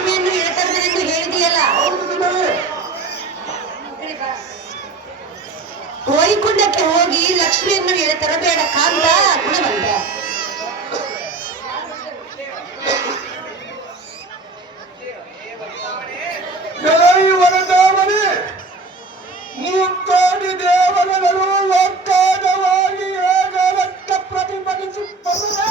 ಲಕ್ಷ್ಮಿಯನ್ನು ಹೇಳ್ತಂದರೆಂದು ಹೇಳಿದೆಯಲ್ಲ, ವೈಕುಂಠಕ್ಕೆ ಹೋಗಿ ಲಕ್ಷ್ಮಿಯನ್ನು ಹೇಳ್ತರಬೇಡ ಕಾಂತ ಗುಣವಂತ. ಮೂರ್ತಿ ದೇವರವರು ಒಟ್ಟಾದವಾಗಿ ಏಕರತ್ತ ಪ್ರತಿಭಟಿಸುತ್ತಾರೆ.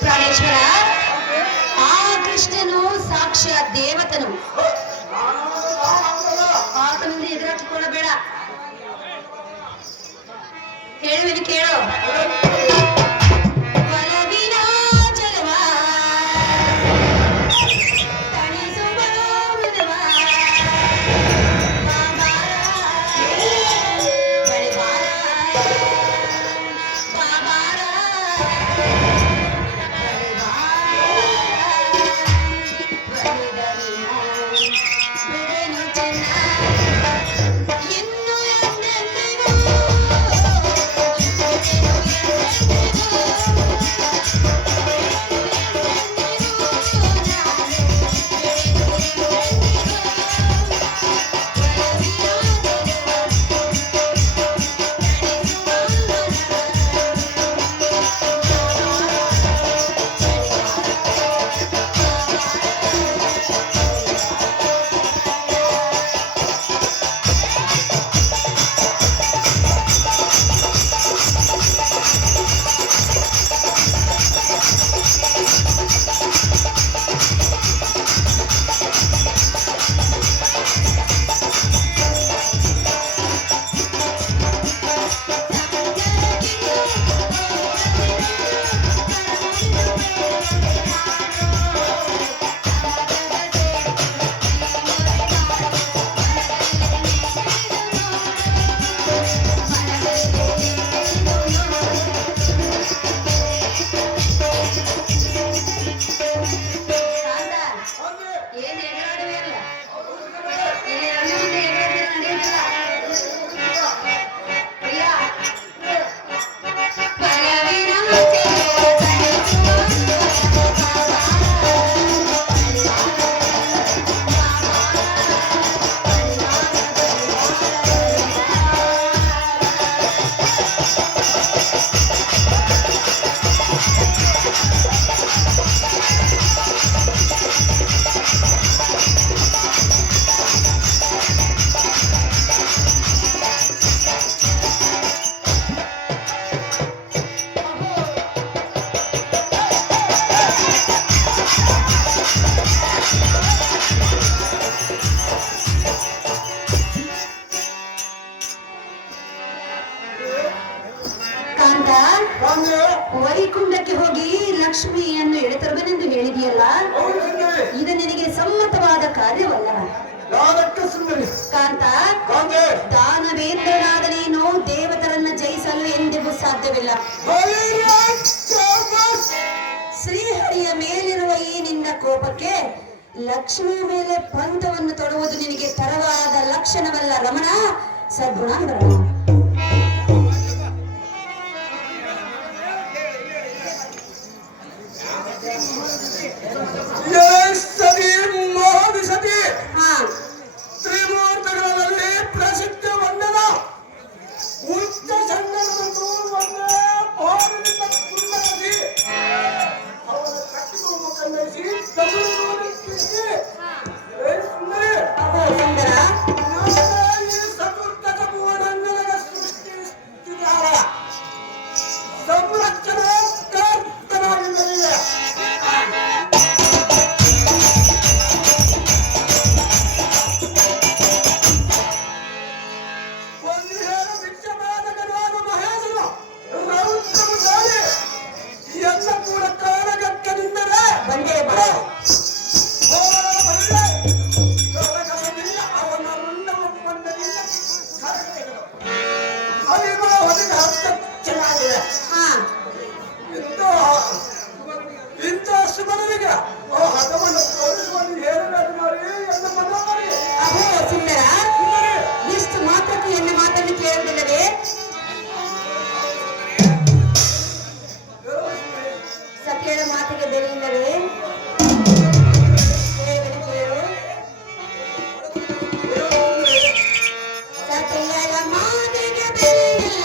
ಪ್ರಾಣೇಶ್ವರ, ಆ ಕೃಷ್ಣನು ಸಾಕ್ಷಾತ್ ದೇವತನು. ಆತನಿಂದ ಎದುರಾಟಿಕೊಳ್ಳಬೇಡ. ಹೇಳುವೆನು ಕೇಳು. ವೈಕುಂಠಕ್ಕೆ ಹೋಗಿ ಲಕ್ಷ್ಮಿಯನ್ನು ಎಳೆತರಬೇನೆಂದು ಹೇಳಿದೆಯಲ್ಲ, ಇದು ನಿನಗೆ ಸಮ್ಮತವಾದ ಕಾರ್ಯವಲ್ಲ ಕಾಂತ. ದಾನವೇಂದ್ರನಾದ ನೀನು ದೇವತರನ್ನ ಜಯಿಸಲು ಎಂದಿಗೂ ಸಾಧ್ಯವಿಲ್ಲ. ಶ್ರೀಹರಿಯ ಮೇಲಿರುವ ಈ ನಿನ್ನ ಕೋಪಕ್ಕೆ ಲಕ್ಷ್ಮಿಯ ಮೇಲೆ ಪಂಥವನ್ನು ತೊಡುವುದು ನಿನಗೆ ತರವಾದ ಲಕ್ಷಣವಲ್ಲ ರಮಣ, ಸದ್ಗುಣಾಂಗರ. ತ್ರಿಮೂರ್ತಿಗಳಲ್ಲಿ ಪ್ರಸಿದ್ಧ ವಂದನ ಉಚ್ಚ ಸಂಗಮದಂತೂ ಒಂದೇ ಭಾವದಿಂದ ಕುಂದರಿಸಿ ಅವರ ಕಟ್ಟಿಕೊಂಡು ಕಂಡಿಸಿ ಸತುರ್ಗತ ಭುವನಂಗಲಗ ಸೃಷ್ಟಿಸಿದ್ದಾರೆ. ಸಂರಕ್ಷಣೆ ಕರ್ತನಾಗಿದ್ದಾರೆ. ಸತ್ಯ ಆ ಹಠವನ್ನು ತೋರಿಸುವುದು ಹೇಳಬೇಕು ಮಾಡಿ ಎಂದು ಮನೋಮರಿ ಅಹೋ ಸುಂದರ, ಎಷ್ಟು ಮಾತ್ರಕ್ಕೆ ಎನ್ನ ಮಾತನ್ನು ಕೇಳುವುದಿಲ್ಲವೇ? ಸತ್ಯದ ಮಾತಿಗೆ ಬೆಲೆ ಇಲ್ಲವೇ? ಹೇಳುವುದು ಕೇಳು. ಸತ್ಯದ ಮಾತಿಗೆ ಬೆಲೆ ಇಲ್ಲ.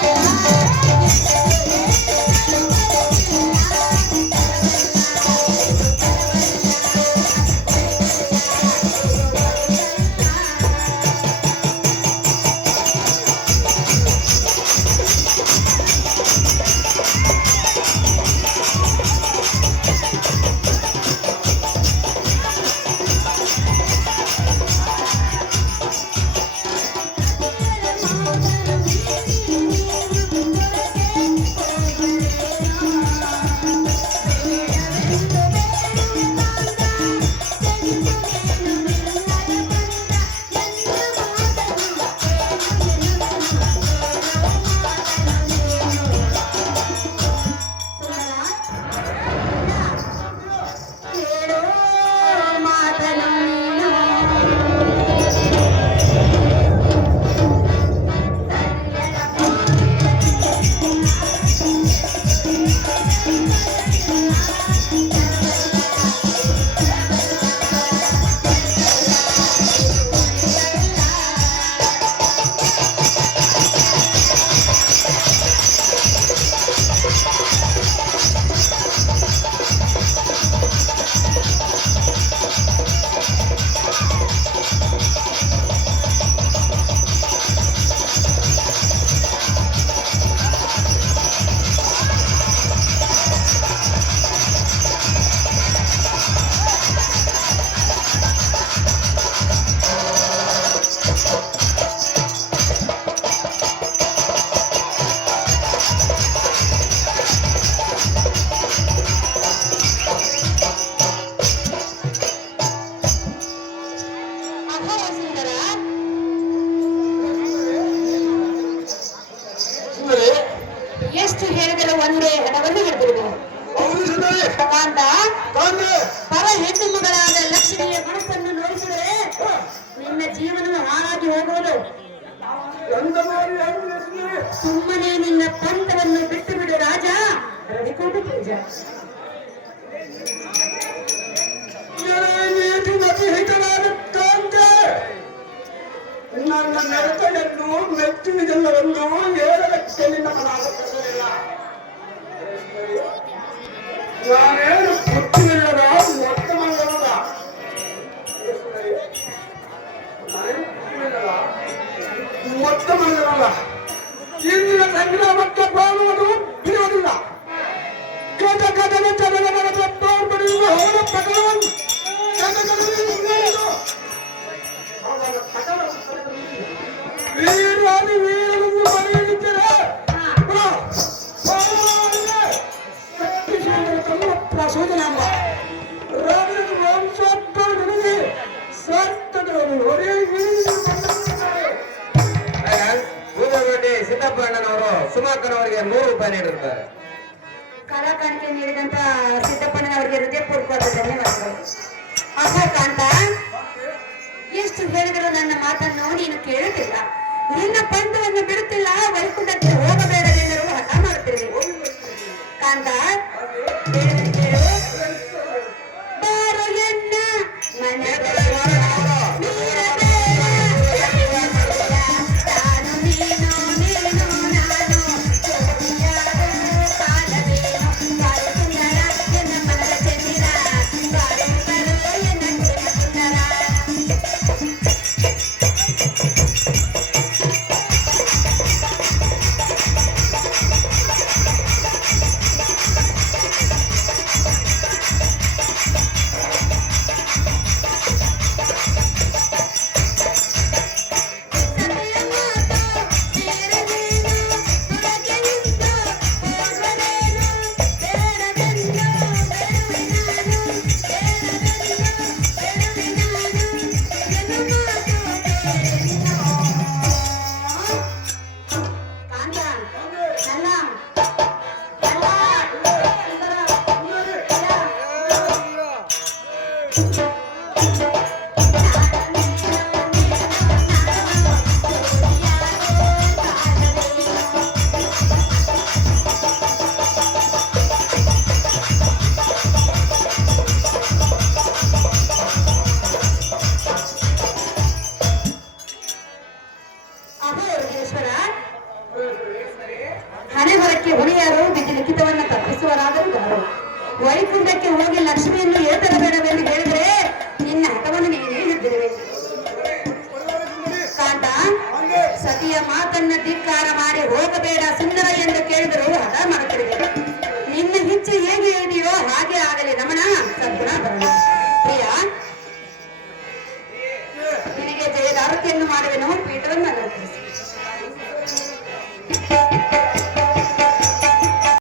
ಎಷ್ಟು ಹೇಳಿದರೆ ಒಂದೇ ಹಣವನ್ನು ಹಿಡಿದಿರುವುದು. ಹೌದು ಸುಂದರಿ ಕಾಂತ, ಕಾಂತೆ ಪರ ಹೆಣ್ಣು ಮಗಳಾದ ಲಕ್ಷ್ಮಿಯ ಮನಸ್ಸನ್ನು ನೋಯಿಸಿದರೆ ನಿನ್ನ ಜೀವನವು ಹಾಳಾಗಿ ಹೋಗುವುದು. ಎಂತ ಮಾಡಿ ಆಗಿದೆ ಸುಂದರಿ ಸುಮ್ಮನೆ ನಿನ್ನ ಪಂಥವನ್ನು ಬಿಟ್ಟು ಬಿಡು ರಾಜ. ರವಿಕೋಟೆ ತೇಜ, ನೀತಿ ಮತಿ ಹಿತವಾದ ಕಾಂತೆ ನನ್ನ ನಡತೆಯನ್ನು ಮೆಚ್ಚುವುದೆಲ್ಲವನ್ನು ಹೇಳದಕ್ಕೆ ನಿನ್ನ ಮನಾಗುತ್ತಿರಲಿಲ್ಲ. ನಾನೇನು ಬುದ್ಧಿಯಿಲ್ಲದ ಮೊತ್ತಮಲ್ಲವಲ್ಲ. ಮೊತ್ತಮಲ್ಲವಲ್ಲ. ಇಂದಿನ ಸಂಗ್ರಾಮಕ್ಕೆ ಬಾಳುವುದು ಬಿಡುವುದಿಲ್ಲ. ಕದ ಕದನ ಚದನ ಮರದ ತೋರ್ಪಡಿಯುವ ಹೋದ ಪಟಲವನ್ನು ವೀರಾದಿ ವೀರನ್ನು ಬರೆಯಲಿದ್ದರೆ ಪ್ರಸೋದನಾಂಬ ರಾಮನ ವಂಶೋದ್ಭವನಿಗೆ ಸತ್ತದವರು ಹೊರೆ ಬೂದಗಡ್ಡಿ ಸಿದ್ದಪ್ಪಣ್ಣನವರು ಸುಮಾಕರ್ ಅವರಿಗೆ 100 ರೂಪಾಯಿ ನೀಡಿರುತ್ತಾರೆ. ಕಲಾ ಕಾಣಿಕೆ ನೀಡಿದಂತ ಸಿದ್ದಪ್ಪಣ್ಣನವರಿಗೆ ಹೃದಯಪೂರ್ವಕವಾದ ಧನ್ಯವಾದಗಳು. ಅಹೋ ಕಾಂತ, ಎಷ್ಟು ಹೇಳಿದರೂ ನನ್ನ ಮಾತನ್ನು ನೀನು ಕೇಳುತ್ತಿಲ್ಲ. ನಿನ್ನ ಪಂಥವನ್ನು ಬಿಡುತ್ತಿಲ್ಲ. ವೈಕುಂಠಕ್ಕೆ ಹೋಗಬೇಡವೆಂದರೂ ಹಠ ಮಾಡುತ್ತೇವೆ. ಕಾಂತ, ಹೇಳುವುದು ಕೇಳು. ಬಾರೋ ಎನ್ನ ಮನೆ ತಾನು ನೀನು ನೀನು ನಾನು ಜೋಡಿಯಾದ ಕಾಲವೇನು. ಬಾರು ಸುಂದರ ಎನ್ನ ಮನದ ಚಂದಿರ, ಬಾರು ಬರೋ ಎನ್ನ ಪ್ರೇಮ ಸುಂದರ. ಸತಿಯ ಮಾತನ್ನ ಧಿಕ್ಕಾರ ಮಾಡಿ ಹೋಗಬೇಡ ಸುಂದರ ಎಂದು ಕೇಳಿದರು ಹಠ ಮಾಡುತ್ತಿರುವೆ. ನಿನ್ನ ಇಚ್ಛೆ ಹೇಗೆ ಹೇಳಿದೆಯೋ ಹಾಗೆ ಆಗಲಿ ರಮಣ. ಸದ್ಗುಣ ಬರಲಿ. ಪ್ರಿಯ, ನಿನಗೆ ಜಯದ ಆರತಿಯನ್ನು ಮಾಡುವೆನು. ಪೀಠವನ್ನು ಅಲಂಕರಿಸಿ.